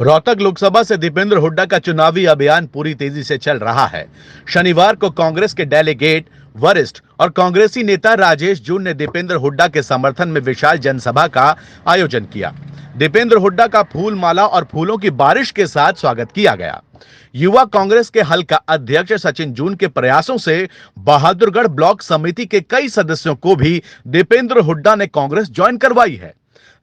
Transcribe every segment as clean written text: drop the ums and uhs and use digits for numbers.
रोहतक लोकसभा से दीपेंद्र हुड्डा का चुनावी अभियान पूरी तेजी से चल रहा है। शनिवार को कांग्रेस के डेलीगेट, वरिष्ठ और कांग्रेसी नेता राजेश जून ने दीपेंद्र हुड्डा के समर्थन में विशाल जनसभा का आयोजन किया। दीपेंद्र हुड्डा का फूल माला और फूलों की बारिश के साथ स्वागत किया गया। युवा कांग्रेस के हल्का अध्यक्ष सचिन जून के प्रयासों से बहादुरगढ़ ब्लॉक समिति के कई सदस्यों को भी दीपेंद्र हुड्डा ने कांग्रेस ज्वाइन करवाई है।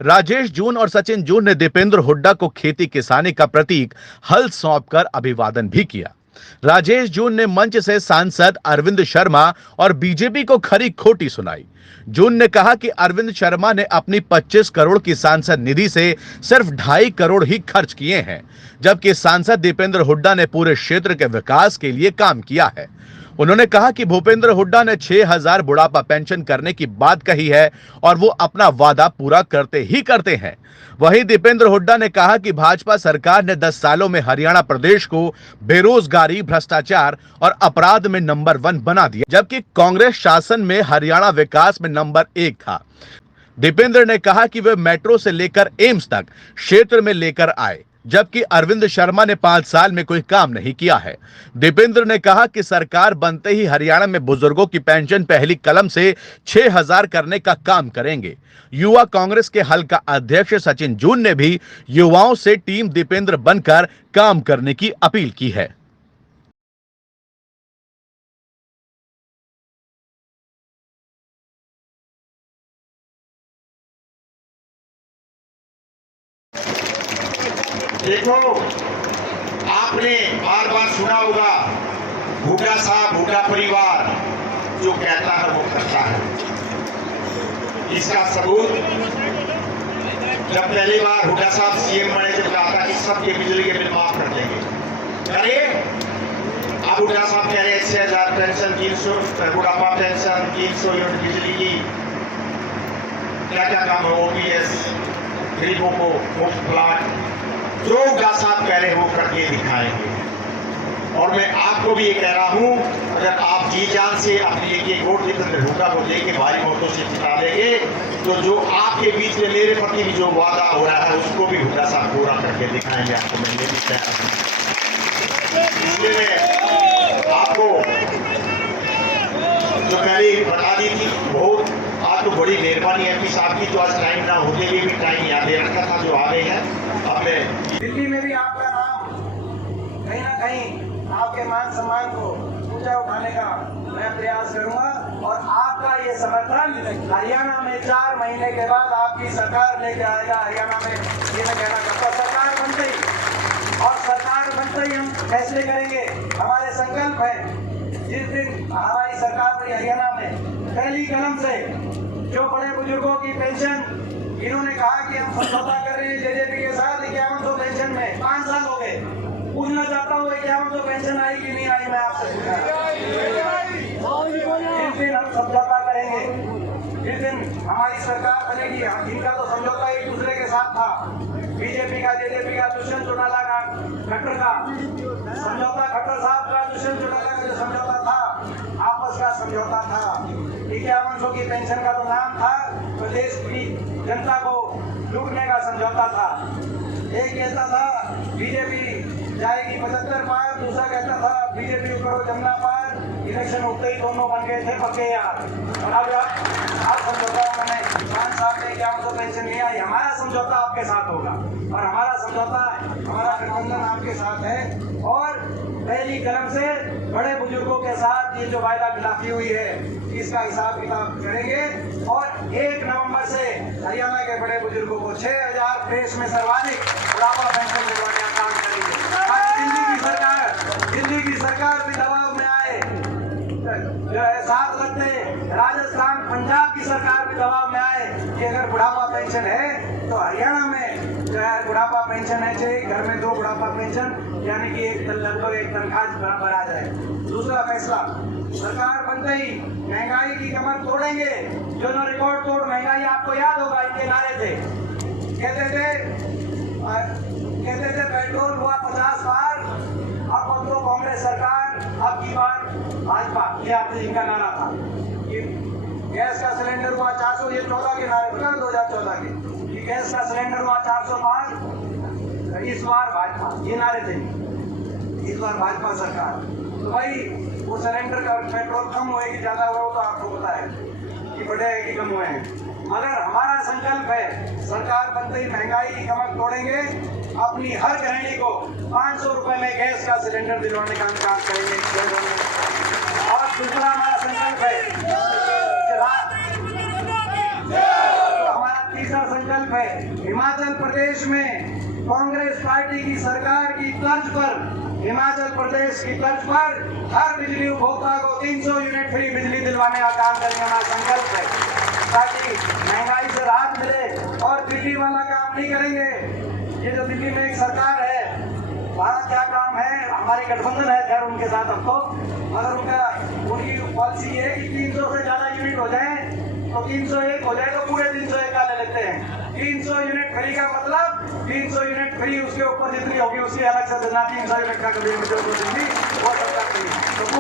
राजेश जून और सचिन जून ने दीपेंद्र हुड्डा को खेती किसानी का प्रतीक हल सौंपकर अभिवादन भी किया। राजेश जून ने मंच से सांसद अरविंद शर्मा और बीजेपी को खरी खोटी सुनाई। जून ने कहा कि अरविंद शर्मा ने अपनी 25 करोड़ की सांसद निधि से सिर्फ 2.5 करोड़ ही खर्च किए हैं, जबकि सांसद दीपेंद्र हुड्डा ने पूरे क्षेत्र के विकास के लिए काम किया है। उन्होंने कहा कि भूपेंद्र हुड्डा ने 6,000 बुढ़ापा पेंशन करने की बात कही है और वो अपना वादा पूरा करते ही करते हैं। वहीं दीपेंद्र हुड्डा ने कहा कि भाजपा सरकार ने 10 सालों में हरियाणा प्रदेश को बेरोजगारी, भ्रष्टाचार और अपराध में नंबर 1 बना दिया, जबकि कांग्रेस शासन में हरियाणा विकास में नंबर 1 था। दीपेंद्र ने कहा कि वे मेट्रो से लेकर एम्स तक क्षेत्र में लेकर आए, जबकि अरविंद शर्मा ने 5 साल में कोई काम नहीं किया है। दीपेंद्र ने कहा कि सरकार बनते ही हरियाणा में बुजुर्गों की पेंशन पहली कलम से 6,000 करने का काम करेंगे। युवा कांग्रेस के हल्का अध्यक्ष सचिन जून ने भी युवाओं से टीम दीपेंद्र बनकर काम करने की अपील की है। देखो, आपने बार बार सुना होगा, हुड्डा साहब, हुड्डा परिवार जो कहता है वो करता है। इसका सबूत जब पहली बार हुड्डा साहब सीएम बने थे, कहा था कि सबके बिजली के बिल माफ कर देंगे। अरे अब हुड्डा साहब कह रहे हैं 6,000 पेंशन, 300 बुढ़ापा पेंशन, 300 यूनिट बिजली की, क्या क्या काम है, ओपीएस, गरीबों को मुफ्त प्लाट, जो हुड्डा साहब कह रहे हैं वो करके दिखाएंगे। और मैं आपको भी ये कह रहा हूं, अगर आप जी जान से अपनी एक वोट दीपेंद्र हुड्डा को लेके भारी वोटों से जिता देंगे, तो जो आपके बीच में मेरे प्रति भी जो वादा हो रहा है उसको भी हुड्डा साहब पूरा करके दिखाएंगे। आपको मिलने भी तैयार, इसलिए मैं आपको जो पहले बता दी थी, बहुत आज तो बड़ी मेहरबानी एमपी साहब की, जो आज टाइम ना होते हुए भी टाइम याद दे रखा था, जो आ गए हैं। अब मैं दिल्ली में भी आपका नाम कहीं ना कहीं आपके मान सम्मान को ऊंचा उठाने का मैं प्रयास करूंगा, और आपका ये समर्थन हरियाणा में 4 महीने के बाद आपकी सरकार लेके आएगा। हरियाणा में ये मैं कहना चाहता हूँ, सरकार बनते ही, और सरकार बनते ही हम फैसले करेंगे। हमारे संकल्प है, जिस दिन हमारी सरकार बनी हरियाणा में, पहली कलम से जो बड़े बुजुर्गों की पेंशन, इन्होंने कहा कि हम समझौता कर रहे हैं जेजेपी के साथ 5100 पेंशन में, 5 साल हो गए। पूछना चाहता हूँ 5100 पेंशन आई कि नहीं आई, मैं आपसे पूछा। जिस दिन हम समझौता करेंगे, जिस दिन हमारी सरकार बनेगी, इनका तो समझौता एक दूसरे के साथ था, बीजेपी का, जेजेपी का, दुष्यंत चौटाला का, खट्टर का समझौता, खट्टर साहब का, दुष्यंत चौटाला का जो समझौता था, आपस का समझौता था। 5100 की पेंशन का तो नाम था, प्रदेश की जनता को लूटने का समझौता था। एक कहता था बीजेपी जाएगी 75 पार, दूसरा कहता था बीजेपी करो जमुना पार। इलेक्शन उठते ही दोनों बन गए थे पक्के यार। और अब आप समझौता मैंने 5 साल में 5100 पेंशन नहीं आई। हमारा समझौता आपके साथ होगा, और हमारा समझौता, हमारा गठबंधन आपके साथ है। और पहली कलम से बड़े बुजुर्गों के साथ ये जो वायदा खिलाफी हुई है, इसका हिसाब किताब करेंगे। और 1 नवंबर से हरियाणा के बड़े बुजुर्गों को 6,000 देश में सर्वाधिक बुढ़ापा पेंशन दिलवाने का काम करेंगे। दिल्ली की सरकार भी दबाव में आए, जो है साथ लगते, राजस्थान, पंजाब की सरकार भी दबाव में आए कि अगर बुढ़ापा पेंशन है तो हरियाणा में जो है बुढ़ापा पेंशन है, चाहिए घर में 2 बुढ़ापा पेंशन, यानी कि लगभग 1 तनख्वाह बराबर आ जाए। दूसरा फैसला, सरकार बनते ही महंगाई की कमर तोड़ेंगे। जो ना रिकॉर्ड तोड़ महंगाई, आपको याद होगा इनके नारे थे, कहते थे पेट्रोल हुआ 50 बार, अब तो कांग्रेस सरकार, अब की बार भाजपा, ये आपने इनका नारा था। ये गैस का सिलेंडर हुआ 400, ये 14 के नारे बता 2014 के, गैस का सिलेंडर हुआ 405, तो इस बार भाजपा, ये नारे थे, इस बार भाजपा सरकार। तो भाई वो सिलेंडर का पेट्रोल कम हुए कि ज्यादा हुआ, वो तो आपको पता है कि बढ़े हैं कि कम हुए हैं। मगर हमारा संकल्प है, सरकार बनते ही महंगाई की कमर तोड़ेंगे, अपनी हर गृहिणी को 500 रुपए में गैस का सिलेंडर दिलवाने का हम काम करेंगे। और दूसरा हमारा संकल्प है, हमारा तीसरा संकल्प है, हिमाचल प्रदेश में कांग्रेस पार्टी की सरकार की तर्ज पर, हिमाचल प्रदेश की तर्ज पर हर बिजली उपभोक्ता को 300 यूनिट फ्री बिजली दिलवाने का काम करने हमारा संकल्प है, ताकि महंगाई से राहत मिले। और दिल्ली वाला काम नहीं करेंगे। ये जो दिल्ली में एक सरकार है, हमारा क्या काम है, हमारी गठबंधन है खैर उनके साथ अब तो, मगर उनकी पॉलिसी ये है कि 300 से ज्यादा यूनिट हो जाए तो 301 हो जाए तो पूरे 301 का ले लेते हैं। 300 यूनिट फ्री का मतलब 300 यूनिट फ्री, उसके ऊपर जितनी होगी उसकी अलग से देना, 300 यूनिट का कभी जो बिजली वो सरकार देगी। तो